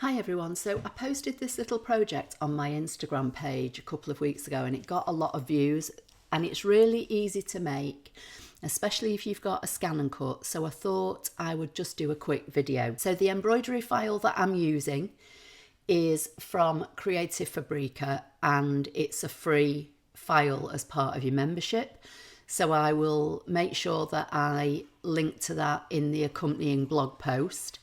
Hi everyone, so I posted this little project on my Instagram page a couple of weeks ago and it got a lot of views and it's really easy to make, especially if you've got a ScanNCut, so I thought I would just do a quick video. So the embroidery file that I'm using is from Creative Fabrica and it's a free file as part of your membership. So I will make sure that I link to that in the accompanying blog post,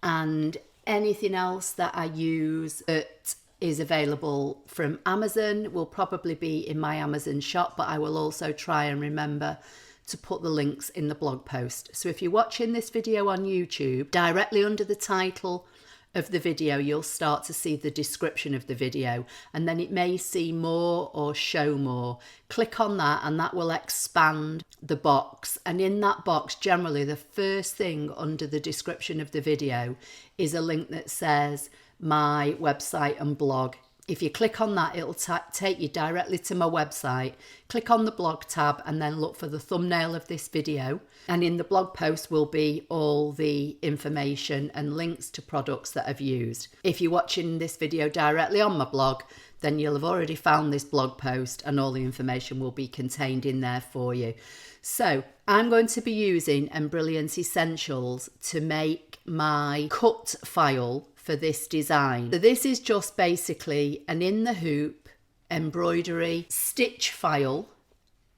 and anything else that I use that is available from Amazon will probably be in my Amazon shop, but I will also try and remember to put the links in the blog post. So if you're watching this video on YouTube, directly under the title of the video you'll start to see the description of the video, and then it may see more or show more. Click on that and that will expand the box, and in that box generally the first thing under the description of the video is a link that says my website and blog. If you click on that, it'll take you directly to my website. Click on the blog tab and then look for the thumbnail of this video. And in the blog post will be all the information and links to products that I've used. If you're watching this video directly on my blog, then you'll have already found this blog post and all the information will be contained in there for you. So I'm going to be using Embroidering's Essentials to make my cut file for this design. So this is just basically an in the hoop embroidery stitch file,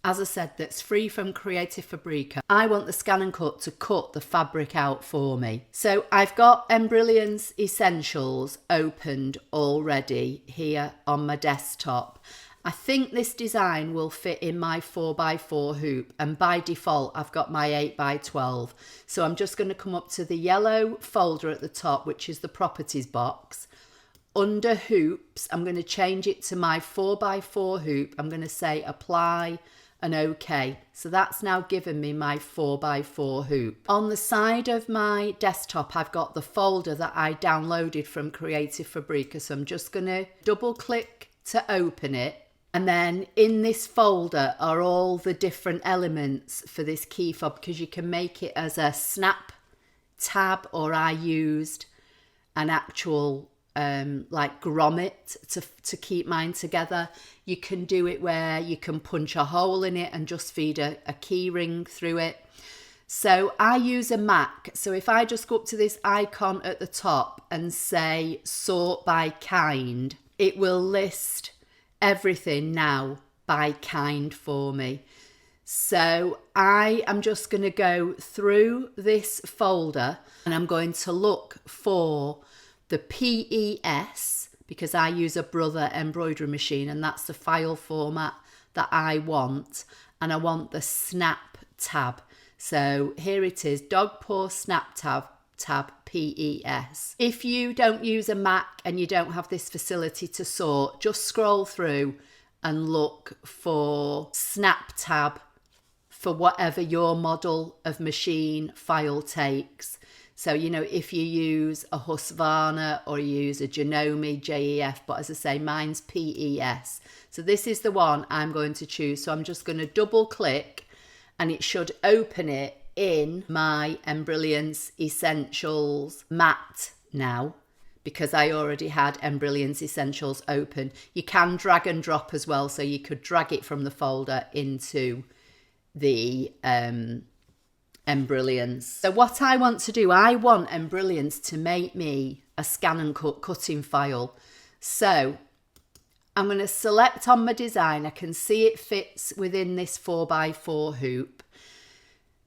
as I said, that's free from Creative Fabrica. I want the ScanNCut to cut the fabric out for me. So I've got Embroidering's Essentials opened already here on my desktop. I think this design will fit in my 4x4 hoop, and by default I've got my 8x12. So I'm just going to come up to the yellow folder at the top, which is the properties box. Under hoops, I'm going to change it to my 4x4 hoop. I'm going to say apply and OK. So that's now given me my 4x4 hoop. On the side of my desktop, I've got the folder that I downloaded from Creative Fabrica. So I'm just going to double click to open it. And then in this folder are all the different elements for this key fob, because you can make it as a snap tab, or I used an actual like grommet to keep mine together. You can do it where you can punch a hole in it and just feed a key ring through it. So I use a Mac. So if I just go up to this icon at the top and say sort by kind, it will list everything now by kind for me. So I am just going to go through this folder and I'm going to look for the PES, because I use a Brother embroidery machine and that's the file format that I want, and I want the snap tab. So here it is, dog paw snap tab PES. If you don't use a Mac and you don't have this facility to sort, just scroll through and look for snap tab for whatever your model of machine file takes. So, you know, if you use a Husqvarna or you use a Janome JEF, but as I say, mine's PES. So this is the one I'm going to choose. So I'm just going to double click and it should open it in my Embroidering's Essentials mat now, because I already had Embroidering's Essentials open. You can drag and drop as well, so you could drag it from the folder into the Embroidering's. So what I want to do, I want Embroidering's to make me a ScanNCut cutting file. So I'm going to select on my design. I can see it fits within this 4x4 hoop,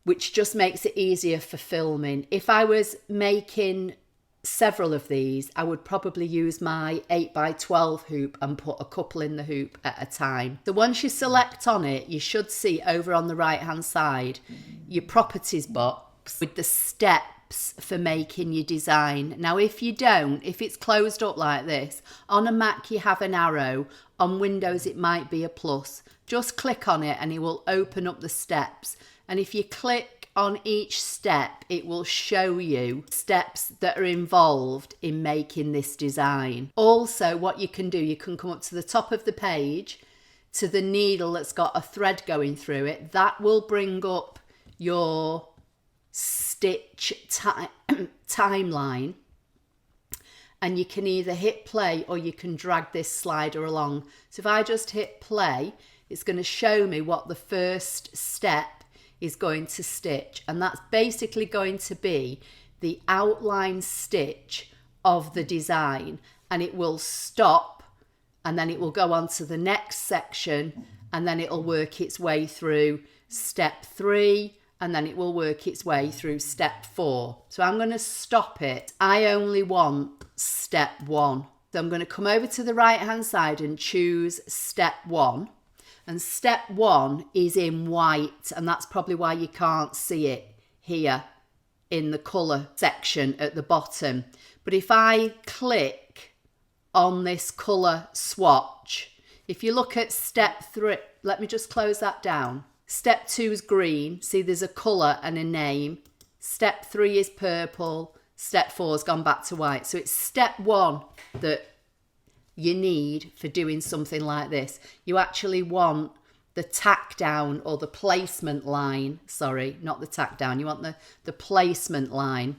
which just makes it easier for filming. If I was making several of these, I would probably use my 8x12 hoop and put a couple in the hoop at a time. So once you select on it, you should see over on the right hand side your properties box with the steps for making your design. Now if you don't, if it's closed up like this, on a Mac you have an arrow, on Windows it might be a plus. Just click on it and it will open up the steps. And if you click on each step, it will show you steps that are involved in making this design. Also, what you can do, you can come up to the top of the page to the needle that's got a thread going through it. That will bring up your stitch timeline. and you can either hit play or you can drag this slider along. So if I just hit play, it's going to show me what the first step is going to stitch, and that's basically going to be the outline stitch of the design, and it will stop and then it will go on to the next section, and then it'll work its way through step 3, and then it will work its way through step 4. So I'm going to stop it. I only want step 1. So I'm going to come over to the right hand side and choose step 1. And step 1 is in white, and that's probably why you can't see it here in the colour section at the bottom. But if I click on this colour swatch, if you look at step 3, let me just close that down. Step 2 is green. See, there's a colour and a name. Step 3 is purple. Step 4 has gone back to white. So it's step 1 that you need for doing something like this. You actually want the tack down or the placement line. Sorry, not the tack down. You want the placement line.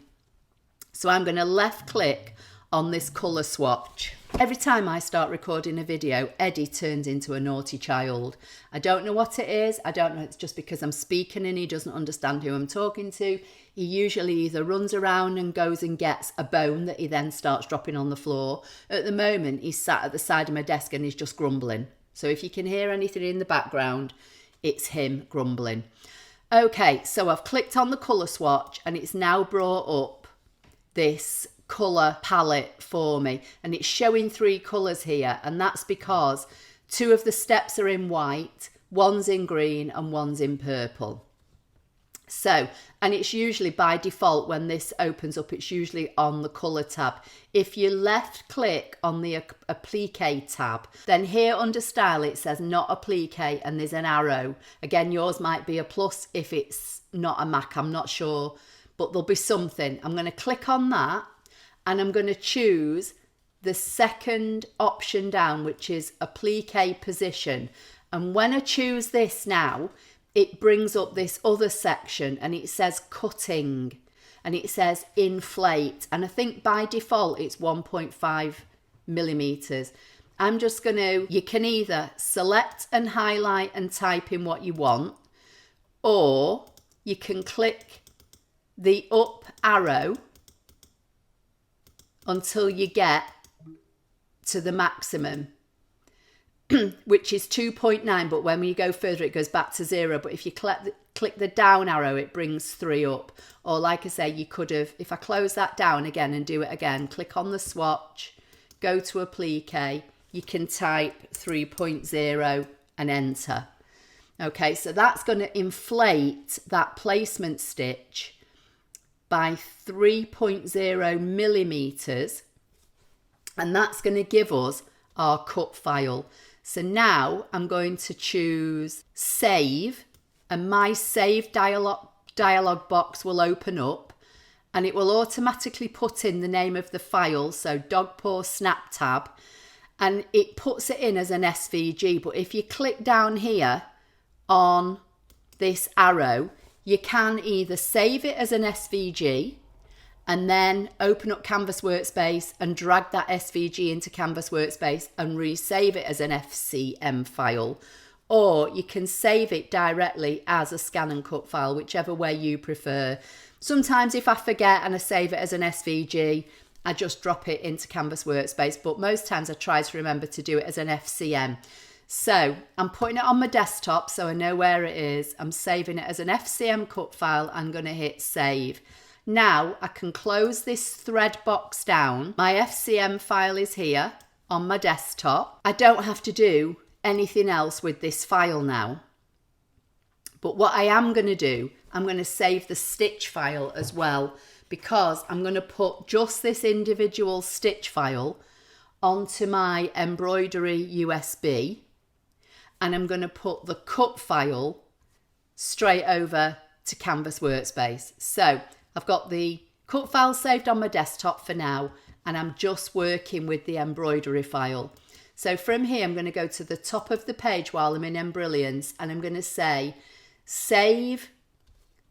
So I'm going to left click on this colour swatch. Every time I start recording a video, Eddie turns into a naughty child. I don't know what it is. I don't know. It's just because I'm speaking and he doesn't understand who I'm talking to. He usually either runs around and goes and gets a bone that he then starts dropping on the floor. At the moment, he's sat at the side of my desk and he's just grumbling. So if you can hear anything in the background, it's him grumbling. Okay, so I've clicked on the colour swatch and it's now brought up this colour palette for me, and it's showing 3 colours here, and that's because 2 of the steps are in white, 1's in green and 1's in purple. So, and it's usually by default when this opens up, it's usually on the colour tab. If you left click on the Applique tab, then here under style it says not Applique and there's an arrow. Again, yours might be a plus if it's not a Mac, I'm not sure, but there'll be something. I'm going to click on that and I'm going to choose the second option down, which is Applique position. And when I choose this now, it brings up this other section and it says cutting and it says inflate. And I think by default it's 1.5 millimeters. I'm just going to, you can either select and highlight and type in what you want, or you can click the up arrow until you get to the maximum, which is 2.9, but when you go further it goes back to 0. But if you click the down arrow, it brings 3 up. Or like I say, you could have, if I close that down again and do it again, click on the swatch, go to Applique, you can type 3.0 and enter. Okay, so that's going to inflate that placement stitch by 3.0 millimeters, and that's going to give us our cut file. So now I'm going to choose save, and my save dialog box will open up and it will automatically put in the name of the file, so dog paw snap tab, and it puts it in as an SVG. But if you click down here on this arrow, you can either save it as an SVG and then open up Canvas Workspace and drag that SVG into Canvas Workspace and resave it as an FCM file, or you can save it directly as a ScanNCut file, whichever way you prefer. Sometimes if I forget and I save it as an SVG, I just drop it into Canvas Workspace, but most times I try to remember to do it as an FCM. So I'm putting it on my desktop so I know where it is. I'm saving it as an FCM cut file. I'm going to hit save. Now I can close this thread box down. My FCM file is here on my desktop. I don't have to do anything else with this file now. But what I am going to do, I'm going to save the stitch file as well, because I'm going to put just this individual stitch file onto my embroidery USB, and I'm going to put the cut file straight over to Canvas Workspace. So I've got the cut file saved on my desktop for now, and I'm just working with the embroidery file. So from here, I'm going to go to the top of the page while I'm in Embrilliance, and I'm going to say save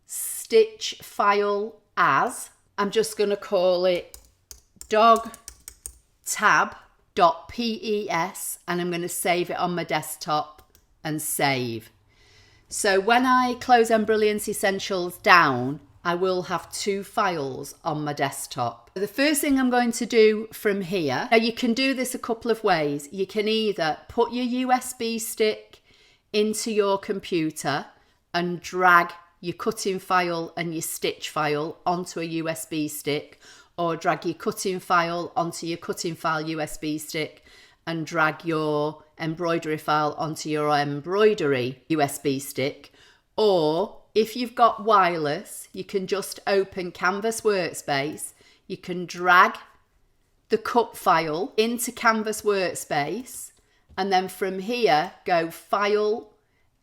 stitch file as, I'm just going to call it dog tab.pes, and I'm going to save it on my desktop and save. So when I close Embrilliance Essentials down, I will have 2 files on my desktop. The first thing I'm going to do from here, now you can do this a couple of ways. You can either put your USB stick into your computer and drag your cutting file and your stitch file onto a USB stick, or drag your cutting file onto your cutting file USB stick and drag your embroidery file onto your embroidery USB stick. Or if you've got wireless, you can just open Canvas Workspace. You can drag the cut file into Canvas Workspace, and then from here go File,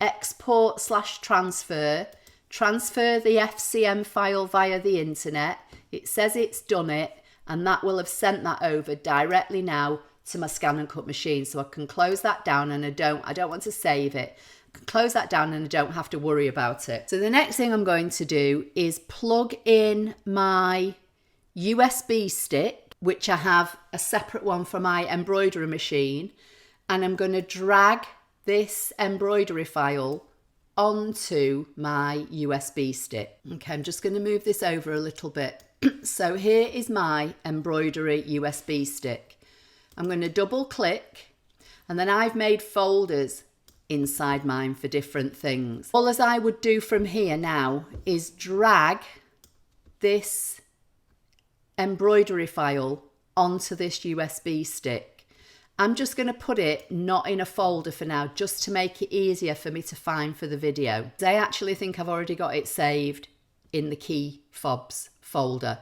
Export/Transfer, transfer the FCM file via the internet. It says it's done it, and that will have sent that over directly now to my ScanNCut machine. So I can close that down, and I don't want to save it. I can close that down and I don't have to worry about it. So the next thing I'm going to do is plug in my USB stick, which I have a separate one for my embroidery machine, and I'm going to drag this embroidery file onto my USB stick. Okay, I'm just going to move this over a little bit. So here is my embroidery USB stick. I'm going to double click, and then I've made folders inside mine for different things. All as I would do from here now is drag this embroidery file onto this USB stick. I'm just going to put it not in a folder for now, just to make it easier for me to find for the video. I actually think I've already got it saved in the key fobs folder,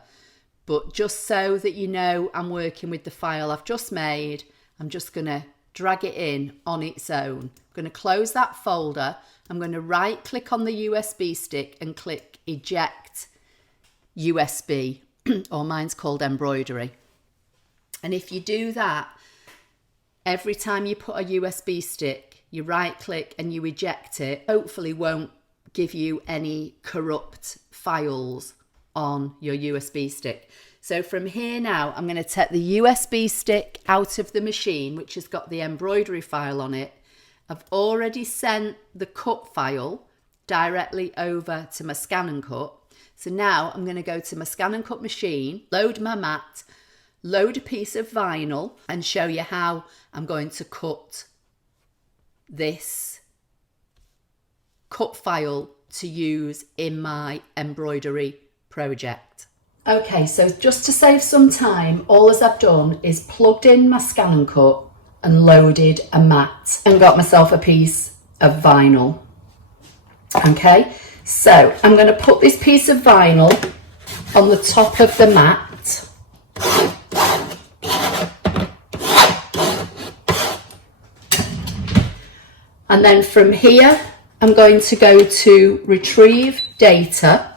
but just so that you know I'm working with the file I've just made, I'm just going to drag it in on its own. I'm going to close that folder. I'm going to right click on the USB stick and click eject USB, or mine's called embroidery. And if you do that, every time you put a USB stick, you right click and you eject it, hopefully won't give you any corrupt files on your USB stick. So from here now, I'm going to take the USB stick out of the machine, which has got the embroidery file on it. I've already sent the cut file directly over to my ScanNCut. So now I'm going to go to my ScanNCut machine, load my mat, load a piece of vinyl, and show you how I'm going to cut this cut file to use in my embroidery project. Okay, so just to save some time, all as I've done is plugged in my ScanNCut and loaded a mat and got myself a piece of vinyl. Okay, so I'm going to put this piece of vinyl on the top of the mat. And then from here, I'm going to go to retrieve data.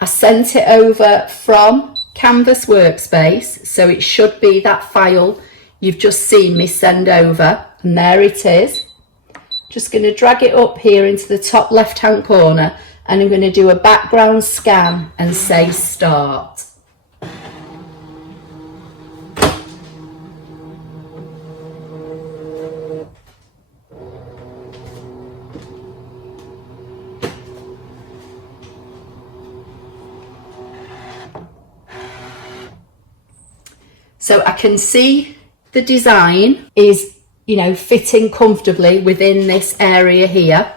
I sent it over from Canvas Workspace, so it should be that file you've just seen me send over, and there it is. Just going to drag it up here into the top left hand corner, and I'm going to do a background scan and say start. So I can see the design is, you know, fitting comfortably within this area here.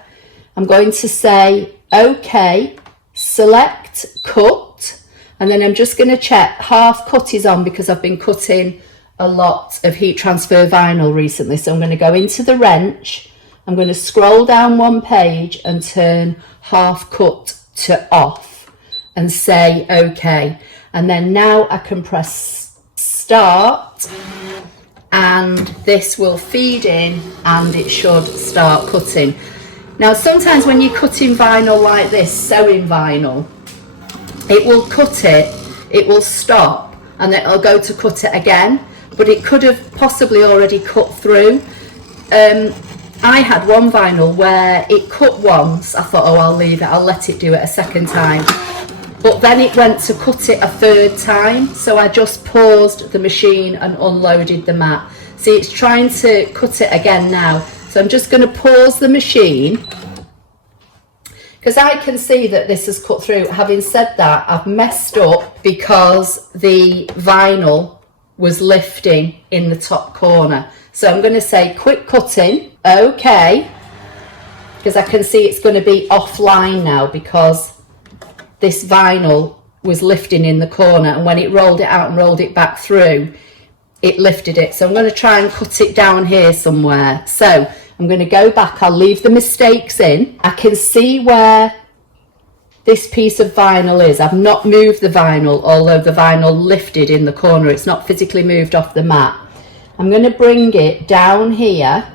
I'm going to say, okay, select cut, and then I'm just going to check half cut is on because I've been cutting a lot of heat transfer vinyl recently. So I'm going to go into the wrench. I'm going to scroll down one page and turn half cut to off and say, okay. And then now I can press start, and this will feed in and it should start cutting. Now sometimes when you're cutting vinyl like this, sewing vinyl, it will cut it, it will stop, and then it'll go to cut it again, but it could have possibly already cut through. I had one vinyl where it cut once. I thought, oh, I'll leave it, I'll let it do it a second time. but then it went to cut it a third time, so I just paused the machine and unloaded the mat. See, it's trying to cut it again now, so I'm just going to pause the machine because I can see that this has cut through. Having said that, I've messed up because the vinyl was lifting in the top corner. So I'm going to say quick cutting, okay, because I can see it's going to be offline now because this vinyl was lifting in the corner, and when it rolled it out and rolled it back through, it lifted it. So I'm going to try and cut it down here somewhere. So I'm going to go back, I'll leave the mistakes in. I can see where this piece of vinyl is. I've not moved the vinyl, although the vinyl lifted in the corner. It's not physically moved off the mat. I'm going to bring it down here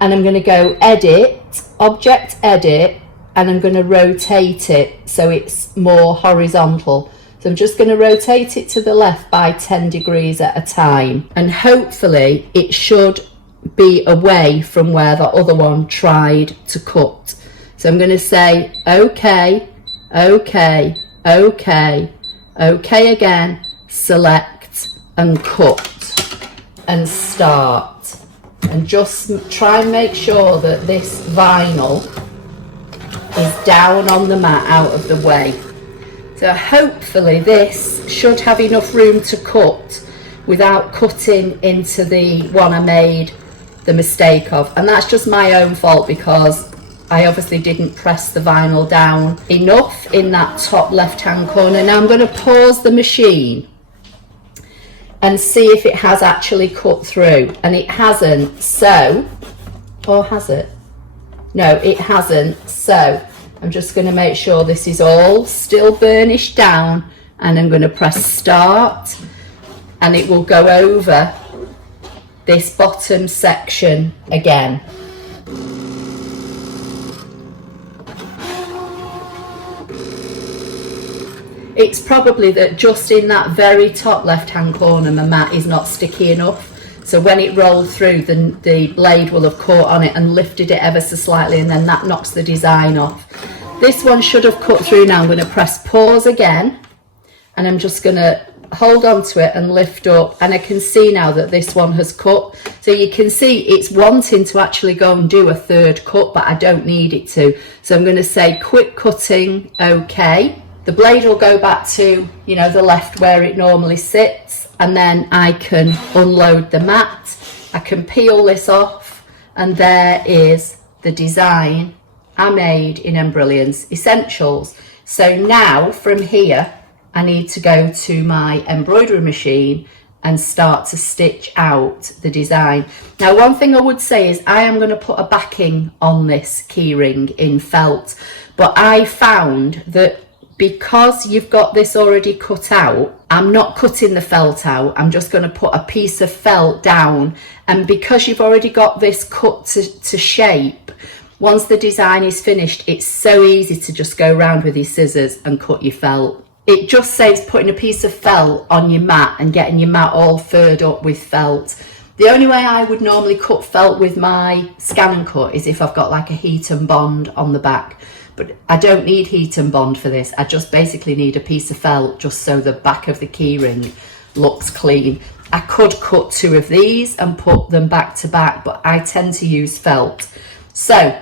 and I'm going to go edit, object edit, and I'm going to rotate it so it's more horizontal. So I'm just going to rotate it to the left by 10 degrees at a time, and hopefully it should be away from where the other one tried to cut. So I'm going to say okay, okay, okay, okay again, select and cut and start, and just try and make sure that this vinyl is down on the mat, out of the way. So hopefully this should have enough room to cut without cutting into the one I made the mistake of, and that's just my own fault because I obviously didn't press the vinyl down enough in that top left hand corner. Now I'm going to pause the machine and see if it has actually cut through, and it hasn't. So, or has it? No, it hasn't. So I'm just going to make sure this is all still burnished down, and I'm going to press start, and it will go over this bottom section again. It's probably that just in that very top left hand corner my mat is not sticky enough, so when it rolled through the blade will have caught on it and lifted it ever so slightly, and then that knocks the design off. This one should have cut through now. I'm going to press pause again, and I'm just going to hold on to it and lift up, and I can see now that this one has cut. So you can see it's wanting to actually go and do a third cut, but I don't need it to. So I'm going to say quick cutting, okay. The blade will go back to, you know, the left where it normally sits, and then I can unload the mat. I can peel this off, and there is the design I made in Embroidering's Essentials. So now from here I need to go to my embroidery machine and start to stitch out the design. Now one thing I would say is I am going to put a backing on this keyring in felt, but I found that because you've got this already cut out, I'm not cutting the felt out, I'm just going to put a piece of felt down, and because you've already got this cut to shape, once the design is finished, it's so easy to just go around with your scissors and cut your felt. It just saves putting a piece of felt on your mat and getting your mat all furred up with felt. The only way I would normally cut felt with my ScanNCut is if I've got like a heat and bond on the back. But I don't need heat and bond for this. I just basically need a piece of felt just so the back of the keyring looks clean. I could cut two of these and put them back to back, but I tend to use felt. So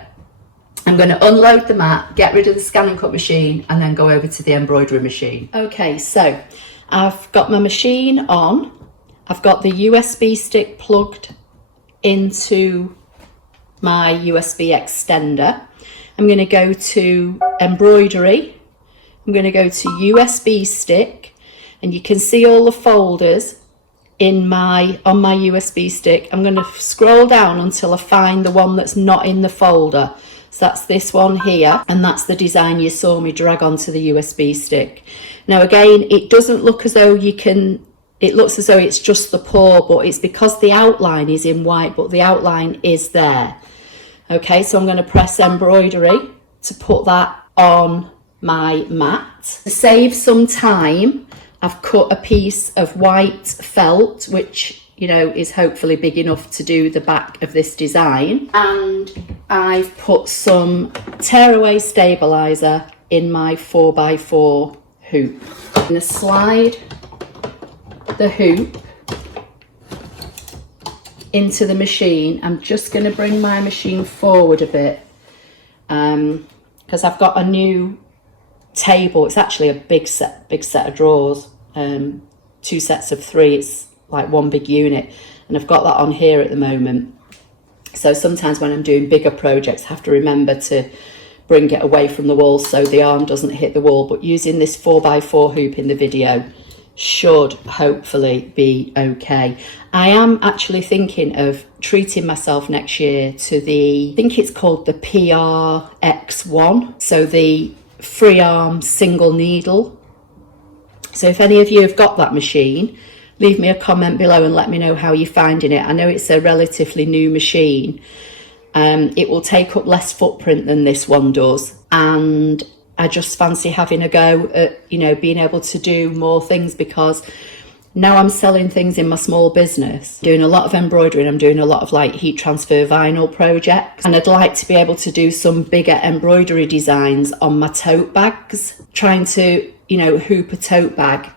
I'm going to unload the mat, get rid of the ScanNCut machine, and then go over to the embroidery machine. Okay, so I've got my machine on. I've got the USB stick plugged into my USB extender. I'm going to go to embroidery. I'm going to go to USB stick, and you can see all the folders on my USB stick. I'm going to scroll down until I find the one that's not in the folder. So that's this one here, and that's the design you saw me drag onto the USB stick. Now again, it doesn't look as though it looks as though it's just the paw, but it's because the outline is in white, but the outline is there. Okay, so I'm going to press embroidery to put that on my mat. To save some time, I've cut a piece of white felt, which, you know, is hopefully big enough to do the back of this design. And I've put some tearaway stabilizer in my 4x4 hoop. I'm going to slide the hoop into the machine. I'm just going to bring my machine forward a bit because I've got a new table. It's actually a big set of drawers, 2 sets of 3. It's like one big unit, and I've got that on here at the moment. So sometimes when I'm doing bigger projects, I have to remember to bring it away from the wall so the arm doesn't hit the wall. But using this 4x4 hoop in the video should hopefully be okay. I am actually thinking of treating myself next year to I think it's called the PRX1, so the free arm single needle. So if any of you have got that machine, leave me a comment below and let me know how you're finding it. I know it's a relatively new machine. It will take up less footprint than this one does, and I just fancy having a go at, being able to do more things, because now I'm selling things in my small business, doing a lot of embroidery, and I'm doing a lot of like heat transfer vinyl projects, and I'd like to be able to do some bigger embroidery designs on my tote bags. Trying to, hoop a tote bag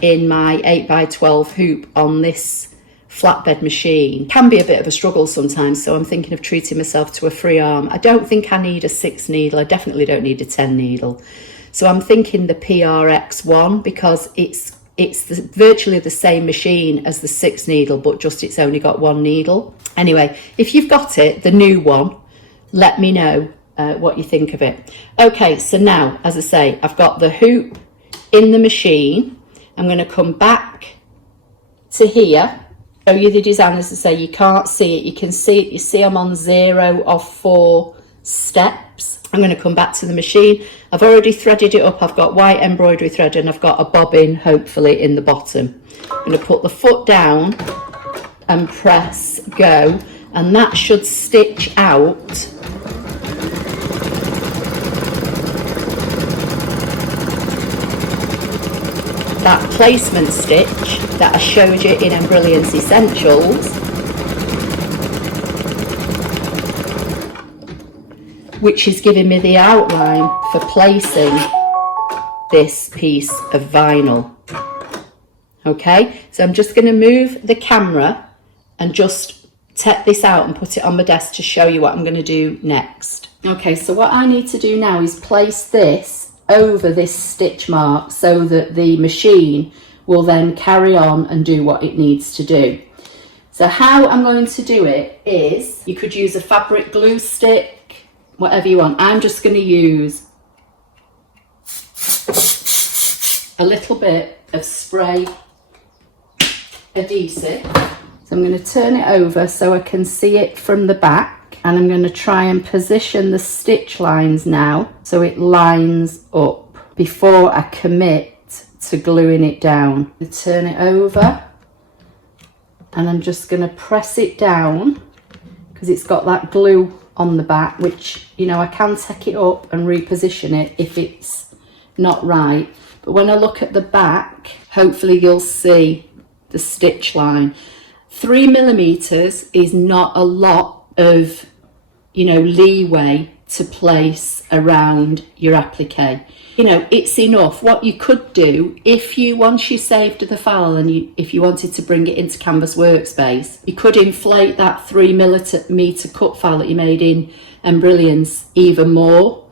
in my 8x12 hoop on this flatbed machine can be a bit of a struggle sometimes, so I'm thinking of treating myself to a free arm. I don't think I need a 6 needle, I definitely don't need a 10 needle, so I'm thinking the PRX1, because it's virtually the same machine as the 6 needle, but just it's only got 1 needle. Anyway, if you've got it, the new one, let me know what you think of it. Okay, so now, as I say, I've got the hoop in the machine. I'm going to come back to here, show you the design. As I say, you can't see it, you can see it. You see I'm on 0 of 4 steps. I'm going to come back to the machine. I've already threaded it up. I've got white embroidery thread and I've got a bobbin hopefully in the bottom. I'm going to put the foot down and press go, and that should stitch out that placement stitch that I showed you in Embroidering's Essentials, which is giving me the outline for placing this piece of vinyl. Okay, so I'm just going to move the camera and just take this out and put it on my desk to show you what I'm going to do next. Okay, so what I need to do now is place this over this stitch mark so that the machine will then carry on and do what it needs to do. So how I'm going to do it is, you could use a fabric glue stick, whatever you want. I'm just going to use a little bit of spray adhesive. So I'm going to turn it over so I can see it from the back. And I'm going to try and position the stitch lines now so it lines up before I commit to gluing it down. I turn it over and I'm just going to press it down because it's got that glue on the back, which, I can take it up and reposition it if it's not right. But when I look at the back, hopefully you'll see the stitch line. 3mm is not a lot of leeway to place around your applique. It's enough. What you could do, once you saved the file and if you wanted to bring it into Canvas Workspace, you could inflate that 3mm cut file that you made in Embroidering's even more.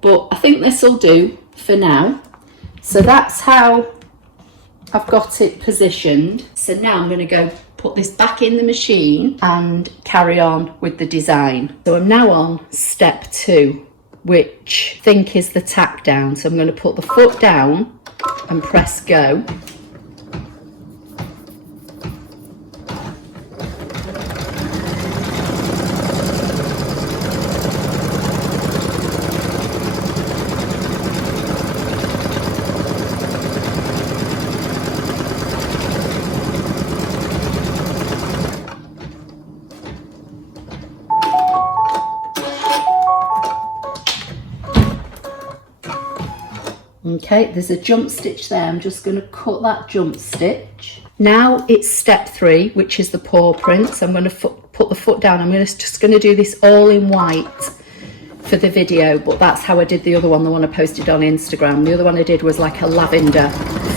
But I think this will do for now. So that's how I've got it positioned. So now I'm going to go put this back in the machine and carry on with the design. So I'm now on step 2, which I think is the tack down. So I'm going to put the foot down and press go. Okay, there's a jump stitch there. I'm just going to cut that jump stitch. Now it's step 3, which is the paw print. So I'm going to put the foot down. I'm just going to do this all in white for the video, but that's how I did the other one, the one I posted on Instagram. The other one I did was like a lavender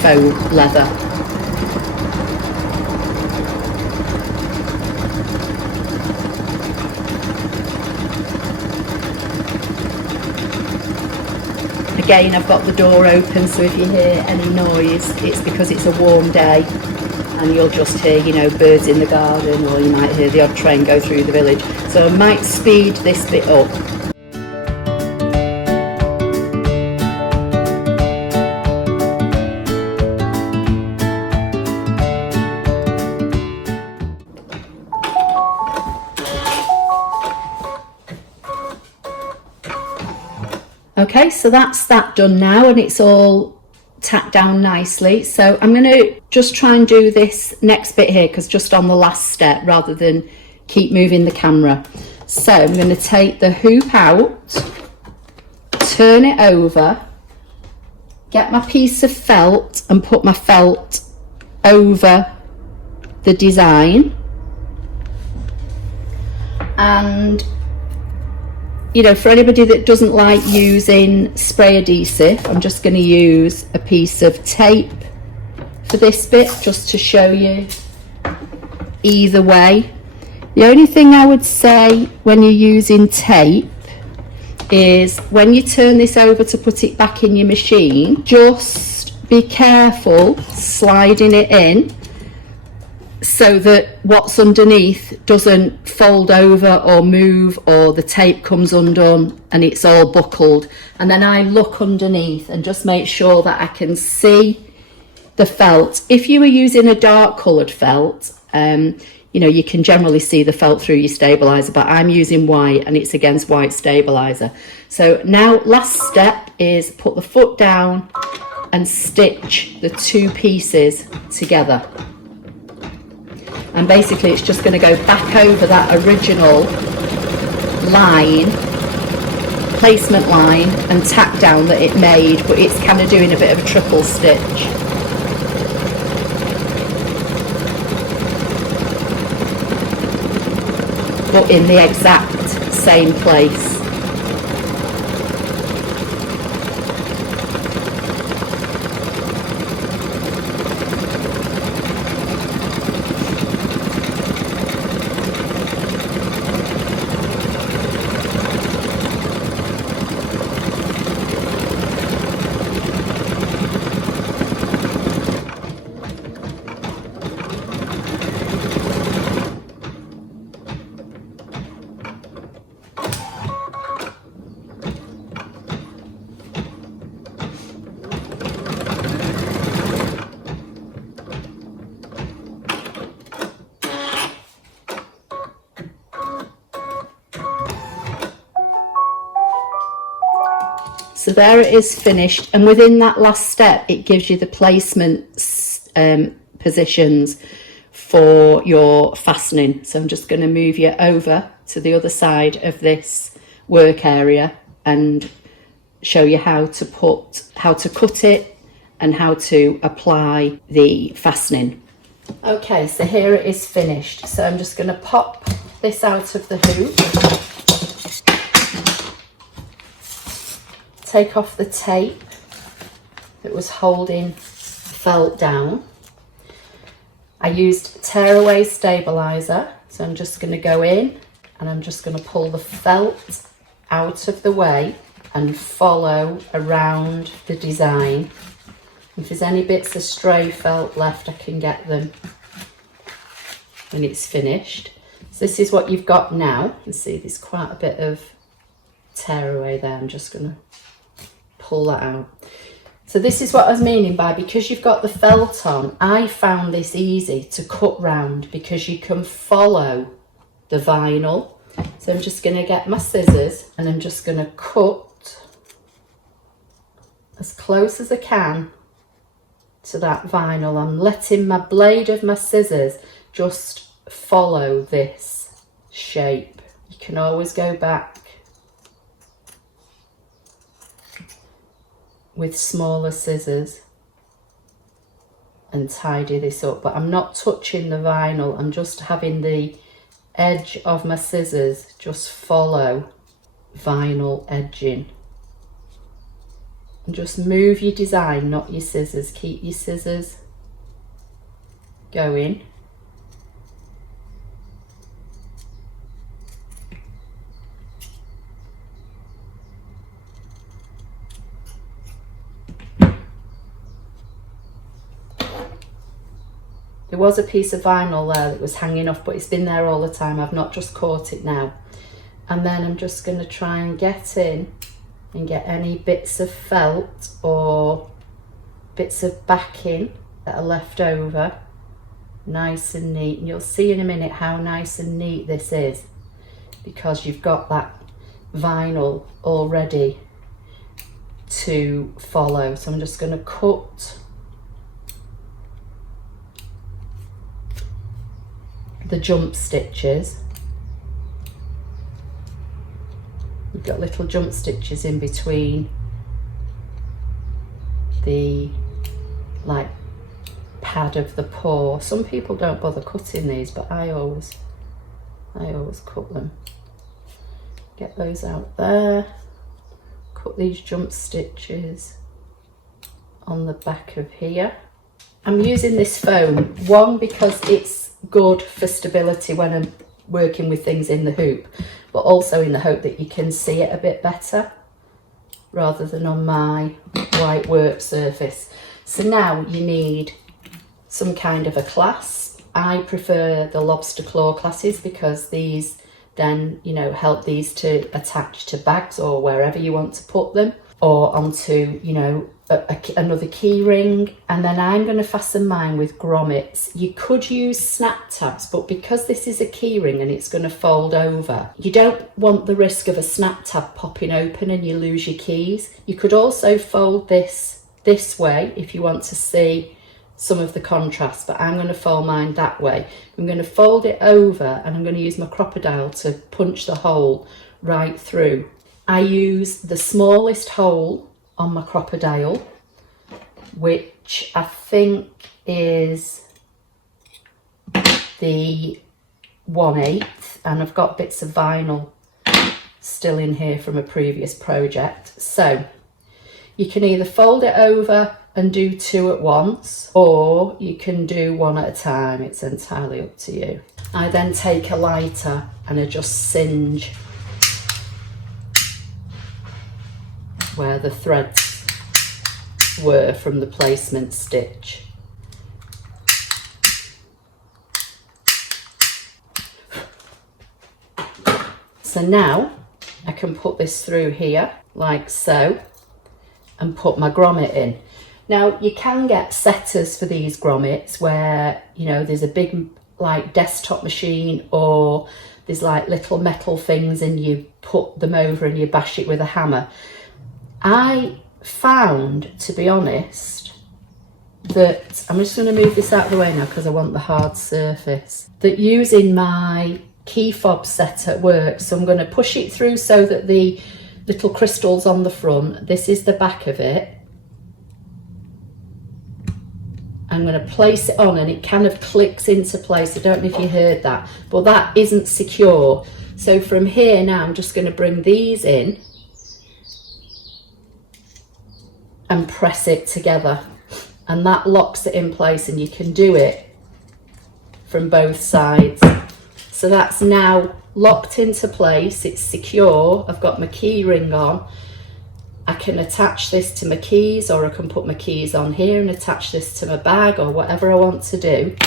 faux leather. Again, I've got the door open, so if you hear any noise, it's because it's a warm day and you'll just hear, you know, birds in the garden, or you might hear the odd train go through the village. So I might speed this bit up. Okay, so that's that done now, and it's all tacked down nicely. So I'm going to just try and do this next bit here, because just on the last step, rather than keep moving the camera. So I'm going to take the hoop out, turn it over, get my piece of felt and put my felt over the design. And you know, for anybody that doesn't like using spray adhesive, I'm just going to use a piece of tape for this bit, just to show you either way. The only thing I would say when you're using tape is when you turn this over to put it back in your machine, just be careful sliding it in so that what's underneath doesn't fold over or move, or the tape comes undone and it's all buckled. And then I look underneath and just make sure that I can see the felt. If you were using a dark coloured felt, you know, you can generally see the felt through your stabiliser, but I'm using white and it's against white stabiliser. So now last step is put the foot down and stitch the two pieces together. And basically it's just going to go back over that original line, placement line and tack down that it made, but it's kind of doing a bit of a triple stitch. But in the exact same place. So there it is finished, and within that last step it gives you the placement positions for your fastening. So I'm just going to move you over to the other side of this work area and show you how to cut it and how to apply the fastening. Okay, so here it is finished. So I'm just going to pop this out of the hoop. Take off the tape that was holding the felt down. I used tearaway stabiliser, so I'm just going to go in and I'm just going to pull the felt out of the way and follow around the design. If there's any bits of stray felt left, I can get them when it's finished. So this is what you've got now. You can see there's quite a bit of tearaway there. I'm just going to pull that out. So this is what I was meaning by, because you've got the felt on, I found this easy to cut round because you can follow the vinyl. So I'm just going to get my scissors and I'm just going to cut as close as I can to that vinyl. I'm letting my blade of my scissors just follow this shape. You can always go back with smaller scissors and tidy this up, but I'm not touching the vinyl. I'm just having the edge of my scissors just follow vinyl edging. And just move your design, not your scissors. Keep your scissors going. There was a piece of vinyl there that was hanging off, but it's been there all the time. I've not just caught it now. And then I'm just going to try and get in and get any bits of felt or bits of backing that are left over nice and neat. And you'll see in a minute how nice and neat this is, because you've got that vinyl already to follow. So I'm just going to cut the jump stitches. You've got little jump stitches in between the like pad of the paw. Some people don't bother cutting these, but I always cut them. Get those out there. Cut these jump stitches on the back of here. I'm using this foam, one, because it's good for stability when I'm working with things in the hoop, but also in the hope that you can see it a bit better rather than on my white work surface. So now you need some kind of a clasp. I prefer the lobster claw classes because these then, you know, help these to attach to bags or wherever you want to put them, or onto, you know, another key ring. And then I'm going to fasten mine with grommets. You could use snap tabs, but because this is a key ring and it's going to fold over, you don't want the risk of a snap tab popping open and you lose your keys. You could also fold this way if you want to see some of the contrast, but I'm going to fold mine that way. I'm going to fold it over and I'm going to use my crocodile to punch the hole right through. I use the smallest hole on my crocodile, which I think is the 1/8, and I've got bits of vinyl still in here from a previous project. So you can either fold it over and do 2 at once, or you can do 1 at a time. It's entirely up to you. I then take a lighter and I just singe where the threads were from the placement stitch. So now I can put this through here like so and put my grommet in. Now you can get setters for these grommets where, you know, there's a big like desktop machine, or there's like little metal things and you put them over and you bash it with a hammer. I found, to be honest, that I'm just going to move this out of the way now because I want the hard surface, that using my key fob setter works. So I'm going to push it through so that the little crystals on the front, this is the back of it. I'm going to place it on and it kind of clicks into place. I don't know if you heard that, but that isn't secure. So from here now I'm just going to bring these in and press it together, and that locks it in place, and you can do it from both sides. So that's now locked into place, it's secure. I've got my key ring on. I can attach this to my keys, or I can put my keys on here and attach this to my bag, or whatever I want to do.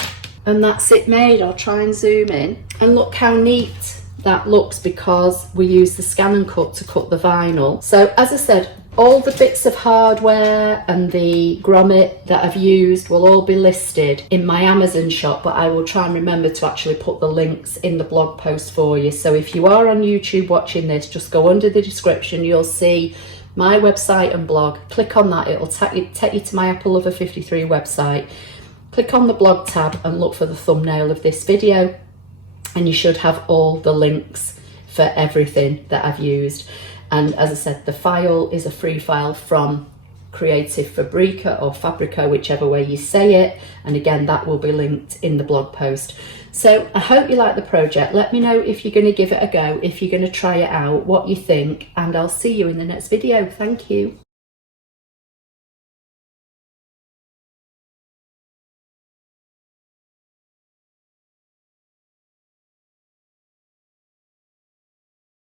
And that's it made. I'll try and zoom in and look how neat that looks, because we use the ScanNCut to cut the vinyl. So as I said, all the bits of hardware and the grommet that I've used will all be listed in my Amazon shop, but I will try and remember to actually put the links in the blog post for you. So if you are on YouTube watching this, just go under the description, you'll see my website and blog. Click on that, it'll take you to my Apple Lover 53 website. Click on the blog tab and look for the thumbnail of this video, and you should have all the links for everything that I've used. And as I said, the file is a free file from Creative Fabrica or Fabrica, whichever way you say it, and again that will be linked in the blog post. So I hope you like the project. Let me know if you're going to give it a go, if you're going to try it out, what you think, and I'll see you in the next video. Thank you.